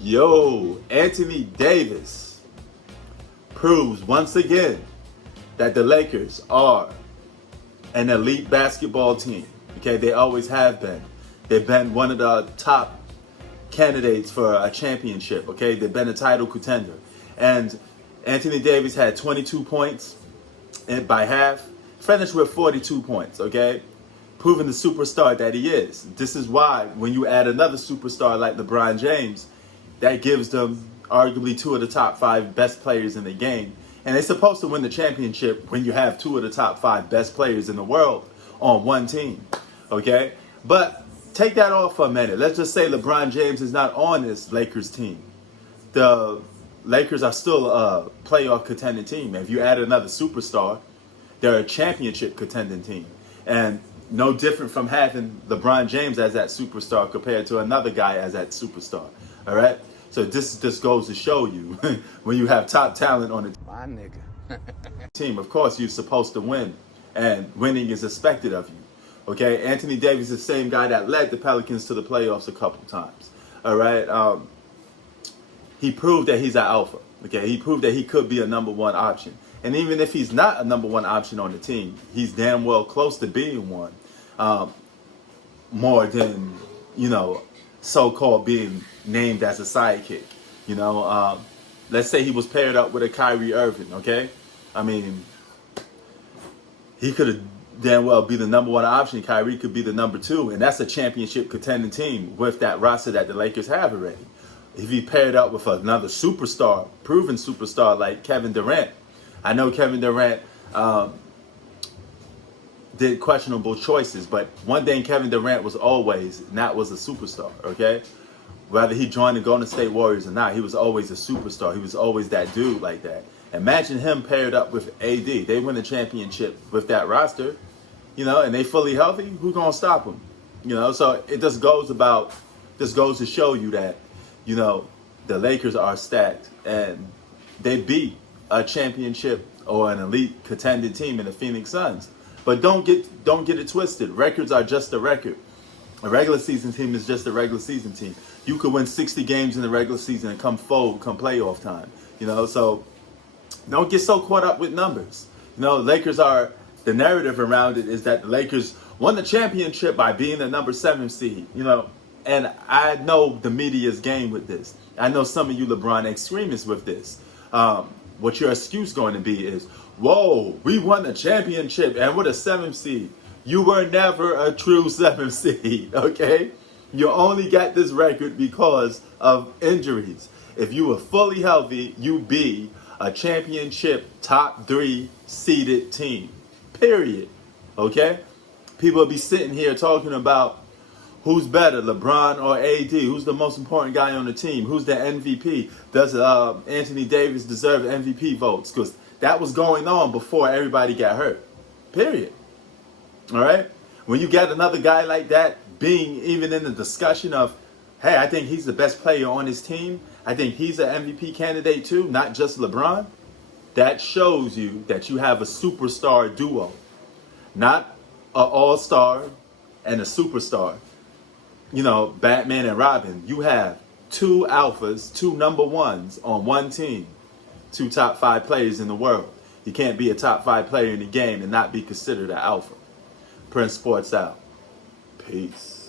Yo, Anthony Davis proves once again that the Lakers are an elite basketball team. Okay, they always have been. They've been one of the top candidates for a championship. Okay, they've been a title contender. And Anthony Davis had 22 points by half, finished with 42 points. Okay, proving the superstar that he is. This is why when you add another superstar like LeBron James, that gives them arguably two of the top five best players in the game. And they're supposed to win the championship when you have two of the top five best players in the world on one team. Okay? But take that off for a minute. Let's just say LeBron James is not on this Lakers team. The Lakers are still a playoff contending team. If you add another superstar, they're a championship contending team. And no different from having LeBron James as that superstar compared to another guy as that superstar. All right? So this just goes to show you when you have top talent on the My nigga. team, of course you're supposed to win, and winning is expected of you. Okay, Anthony Davis is the same guy that led the Pelicans to the playoffs a couple times. All right, he proved that he's an alpha. Okay, he proved that he could be a number one option, and even if he's not a number one option on the team, he's damn well close to being one. More than so-called being named as a sidekick. Let's say he was paired up with a Kyrie Irving, okay? I mean, he could have damn well be the number one option. Kyrie could be the number two, and that's a championship contending team with that roster that the Lakers have already. If he paired up with another superstar, proven superstar like Kevin Durant, I know Kevin Durant did questionable choices, but one thing Kevin Durant was always, and that was a superstar, okay? Whether he joined the Golden State Warriors or not, he was always a superstar. He was always that dude like that. Imagine him paired up with AD. They win the championship with that roster, and they fully healthy. Who's gonna stop him? So it just goes to show you that, the Lakers are stacked and they beat a championship or an elite contending team in the Phoenix Suns. But don't get it twisted. Records are just a record. A regular season team is just a regular season team. You could win 60 games in the regular season and come playoff time. So don't get so caught up with numbers. Lakers the narrative around it is that the Lakers won the championship by being the number 7 seed. And I know the media's game with this. I know some of you LeBron extremists with this. What your excuse going to be is, whoa, we won the championship and we're the 7th seed. You were never a true 7th seed, okay? You only got this record because of injuries. If you were fully healthy, you'd be a championship top 3 seeded team, period, okay? People will be sitting here talking about who's better, LeBron or AD? Who's the most important guy on the team? Who's the MVP? Does Anthony Davis deserve MVP votes? Because that was going on before everybody got hurt. Period. All right? When you get another guy like that being even in the discussion of, hey, I think he's the best player on his team. I think he's an MVP candidate too, not just LeBron. That shows you that you have a superstar duo. Not an all-star and a superstar. Batman and Robin, you have two alphas, two number ones on one team, two top 5 players in the world. You can't be a top 5 player in the game and not be considered an alpha. Prince Sports out. Peace.